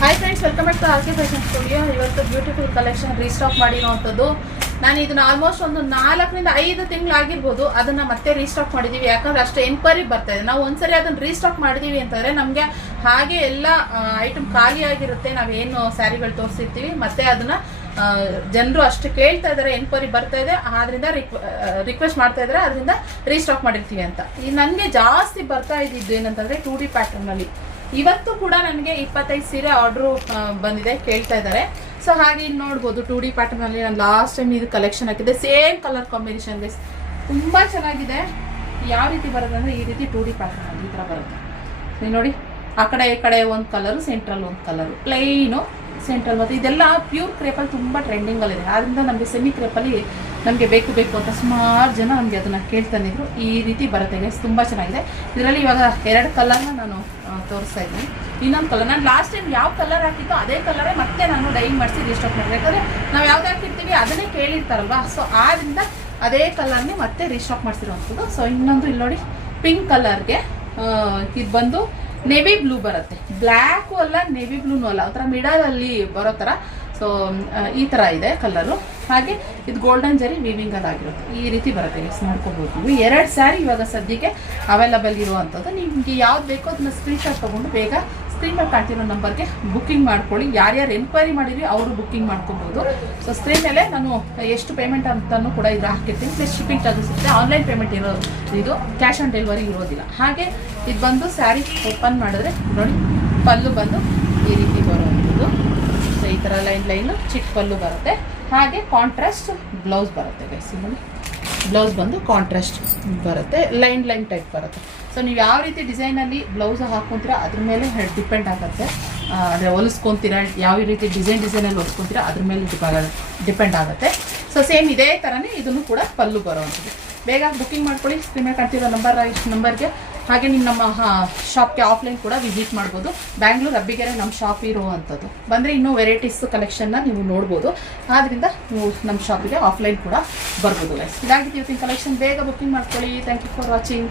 Hi friends, welcome back to R K fashion studio. ಇವತ್ತು beautiful collection restock ಮಾಡಿರೋವಂಥದ್ದು. ನಾನು ಇದನ್ನ ಆಲ್ಮೋಸ್ಟ್ ಒಂದು 4 ರಿಂದ 5 ತಿಂಗಳಾಗಿರ್ಬೋದು ಅದನ್ನ ಮತ್ತೆ ರೀಸ್ಟಾಕ್ ಮಾಡಿದ್ದೀವಿ. ಯಾಕಂದ್ರೆ ಅಷ್ಟು ಎನ್ಕ್ವೈರಿ ಬರ್ತಾ ಇದೆ. ನಾವು ಒಂದ್ಸರಿ ಅದನ್ನ ರೀಸ್ಟಾಕ್ ಮಾಡಿದೀವಿ ಅಂತಂದ್ರೆ ನಮಗೆ ಹಾಗೆ ಎಲ್ಲ ಐಟಮ್ ಖಾಲಿ ಆಗಿರುತ್ತೆ. ನಾವೇನು ಸ್ಯಾರಿಗಳು ತೋರಿಸಿರ್ತೀವಿ ಮತ್ತೆ ಅದನ್ನ ಜನರು ಅಷ್ಟು ಕೇಳ್ತಾ ಇದ್ದಾರೆ, ಎನ್ಕ್ವೈರಿ ಬರ್ತಾ ಇದೆ, ಆದ್ರಿಂದ ರಿಕ್ವೆಸ್ಟ್ ಮಾಡ್ತಾ ಇದ್ದಾರೆ, ಅದರಿಂದ ರೀಸ್ಟಾಕ್ ಮಾಡಿರ್ತೀವಿ ಅಂತ. ಈ ನನಗೆ ಜಾಸ್ತಿ ಬರ್ತಾ ಇದ್ದಿದ್ದು ಏನಂತಂದ್ರೆ 2D ಪ್ಯಾಟರ್ನ್ ಅಲ್ಲಿ. ಇವತ್ತು ಕೂಡ ನನಗೆ 25 ಸೀರೆ ಆರ್ಡ್ರು ಬಂದಿದೆ, ಕೇಳ್ತಾ ಇದ್ದಾರೆ. ಸೊ ಹಾಗೆ ಇಲ್ಲಿ ನೋಡ್ಬೋದು 2D ಪ್ಯಾಟರ್ನ್ ಅಲ್ಲಿ ನಾನು ಲಾಸ್ಟ್ ಟೈಮ್ ಇದು ಕಲೆಕ್ಷನ್ ಹಾಕಿದೆ. ಸೇಮ್ ಕಲರ್ ಕಾಂಬಿನೇಷನ್ ಗೈಸ್, ತುಂಬಾ ಚೆನ್ನಾಗಿದೆ. ಯಾವ ರೀತಿ ಬರುತ್ತೆ ಅಂದ್ರೆ ಈ ರೀತಿ 2D ಪ್ಯಾಟರ್ನ್ ಅಲ್ಲಿ ಈ ತರ ಬರುತ್ತೆ. ನೀವು ನೋಡಿ, ಆ ಕಡೆ ಒಂದು ಕಲರು, ಸೆಂಟ್ರಲ್ ಒಂದು ಕಲರು, ಪ್ಲೈನು ಸೆಂಟ್ರಲ್. ಮತ್ತು ಇದೆಲ್ಲ ಪ್ಯೂರ್ ಕ್ರೇಪಲ್ಲಿ ತುಂಬ ಟ್ರೆಂಡಿಂಗಲ್ಲಿದೆ. ಆದ್ದರಿಂದ ನಮಗೆ ಸೆಮಿ ಕ್ರೇಪಲ್ಲಿ ನಮಗೆ ಬೇಕು ಅಂತ ಸುಮಾರು ಜನ ನಮಗೆ ಅದನ್ನು ಕೇಳ್ತಾನಿದ್ರು. ಈ ರೀತಿ ಬರುತ್ತೆ ಗೈಸ್, ತುಂಬ ಚೆನ್ನಾಗಿದೆ. ಇದರಲ್ಲಿ ಇವಾಗ 2 ಕಲರ್ನ ನಾನು ತೋರಿಸ್ತಾ ಇದ್ದೀನಿ. ಇನ್ನೊಂದು ಕಲರ್ ನಾನು ಲಾಸ್ಟ್ ಟೈಮ್ ಯಾವ ಕಲರ್ ಹಾಕಿತ್ತೋ ಅದೇ ಕಲರೇ ಮತ್ತೆ ನಾನು ಡೈಯಿಂಗ್ ಮಾಡಿಸಿ ರೀಸ್ಟಾಕ್ ಮಾಡಿದೆ. ಯಾಕಂದರೆ ನಾವು ಯಾವ್ದು ಹಾಕಿರ್ತೀವಿ ಅದನ್ನೇ ಕೇಳಿರ್ತಾರಲ್ವಾ. ಸೊ ಆದ್ದರಿಂದ ಅದೇ ಕಲರ್ನೇ ಮತ್ತೆ ರೀಸ್ಟಾಕ್ ಮಾಡಿಸಿರುವಂಥದ್ದು. ಸೊ ಇನ್ನೊಂದು ಇಲ್ಲಿ ನೋಡಿ, ಪಿಂಕ್ ಕಲರ್ಗೆ ಇದು ಬಂದು ನೇವಿ ಬ್ಲೂ ಬರುತ್ತೆ. ಬ್ಲ್ಯಾಕು ಅಲ್ಲ, ನೇವಿ ಬ್ಲೂನು ಅಲ್ಲ, ಒಂಥರ ಮಿಡಲಲ್ಲಿ ಬರೋ ಥರ. ಸೊ ಈ ಥರ ಇದೆ ಕಲರು. ಹಾಗೆ ಇದು ಗೋಲ್ಡನ್ ಜರಿ ವೀವಿಂಗ್ ಅದಾಗಿರುತ್ತೆ. ಈ ರೀತಿ ಬರುತ್ತೆ ಮಿಕ್ಸ್ ಮಾಡ್ಕೋಬೋದು. ನೀವು 2 ಸ್ಯಾರಿ ಇವಾಗ ಸದ್ಯಕ್ಕೆ ಅವೈಲಬಲ್ ಇರುವಂಥದ್ದು. ನಿಮಗೆ ಯಾವ್ದು ಬೇಕೋ ಅದನ್ನ ಸ್ಕ್ರೀನ್ಶಾಟ್ ತೊಗೊಂಡು ಬೇಗ ಸ್ಕ್ರೀನ್ ಮೇಲೆ ಕಾಣ್ತಿರೋ ನಂಬರ್ಗೆ ಬುಕ್ಕಿಂಗ್ ಮಾಡ್ಕೊಳ್ಳಿ. ಯಾರ್ಯಾರು ಎನ್ಕ್ವೈರಿ ಮಾಡಿರಿ ಅವರು ಬುಕ್ಕಿಂಗ್ ಮಾಡ್ಕೋಬೋದು. ಸೊ ಸ್ಕ್ರೀನ್ ಮೇಲೆ ನಾನು ಎಷ್ಟು ಪೇಮೆಂಟ್ ಅಂತಲೂ ಕೂಡ ಇದು ಹಾಕಿರ್ತೀನಿ. ಪ್ಲಸ್ ಶಿಪ್ಪಿಂಗ್ ಚಾರ್ಜಸ್ ಇರುತ್ತೆ. ಆನ್ಲೈನ್ ಪೇಮೆಂಟ್ ಇರೋದು, ಇದು ಕ್ಯಾಶ್ ಆನ್ ಡೆಲಿವರಿ ಇರೋದಿಲ್ಲ. ಹಾಗೆ ಇದು ಬಂದು ಸ್ಯಾರಿ ಓಪನ್ ಮಾಡಿದ್ರೆ ನೋಡಿ, ಪಲ್ಲು ಬಂದು ಈ ರೀತಿ ಬರುವಂಥದ್ದು. ಸೊ ಈ ಥರ ಲೈನ್ ಚಿಕ್ಕ ಪಲ್ಲು ಬರುತ್ತೆ. ಹಾಗೆ ಕಾಂಟ್ರಾಸ್ಟ್ ಬ್ಲೌಸ್ ಬರುತ್ತೆ ಗೈಸ್. ನೋಡಿ, ಬ್ಲೌಸ್ ಬಂದು ಕಾಂಟ್ರಾಸ್ಟ್ ಬರುತ್ತೆ, ಲೈನ್ ಟೈಪ್ ಬರುತ್ತೆ. ಸೊ ನೀವು ಯಾವ ರೀತಿ ಡಿಸೈನಲ್ಲಿ ಬ್ಲೌಸ್ ಹಾಕ್ಕೊಂತೀರಾ ಅದ್ರ ಮೇಲೆ ಡಿಪೆಂಡ್ ಆಗುತ್ತೆ. ಅಂದರೆ ಹೊಲಿಸ್ಕೊತೀರಾ, ಯಾವ ರೀತಿ ಡಿಸೈನಲ್ಲಿ ಹೊಲಿಸ್ಕೊತೀರಾ ಅದ್ರ ಮೇಲೆ ಡಿಪೆಂಡ್ ಆಗುತ್ತೆ. ಸೊ ಸೇಮ್ ಇದೇ ಥರನೇ ಇದನ್ನು ಕೂಡ ಪಲ್ಲು ಬರುವಂಥದ್ದು. ಬೇಗ ಬುಕ್ಕಿಂಗ್ ಮಾಡ್ಕೊಳ್ಳಿ. ಸ್ಕ್ರೀನ್ ಮೇಲೆ ಕಾಣ್ತಿರೋ ನಂಬರ್ಗೆ. ಹಾಗೆ ನಿಮ್ಮ ನಮ್ಮ ಶಾಪ್ಗೆ ಆಫ್ಲೈನ್ ಕೂಡ ವಿಸಿಟ್ ಮಾಡ್ಬೋದು. ಬ್ಯಾಂಗ್ಳೂರು ಅಬ್ಬಿಗೆರೆ ನಮ್ಮ ಶಾಪ್ ಇರುವಂಥದ್ದು. ಬಂದರೆ ಇನ್ನೂ ವೆರೈಟೀಸ್ ಕಲೆಕ್ಷನ್ನ ನೀವು ನೋಡ್ಬೋದು. ಆದ್ದರಿಂದ ನೀವು ನಮ್ಮ ಶಾಪಿಗೆ ಆಫ್ಲೈನ್ ಕೂಡ ಬರ್ಬೋದು ಗೈಸ್. ಇದಾಗಿತ್ತು ಇವತ್ತಿನ ಕಲೆಕ್ಷನ್. ಬೇಗ ಬುಕ್ಕಿಂಗ್ ಮಾಡ್ಕೊಳ್ಳಿ. Thank you for watching.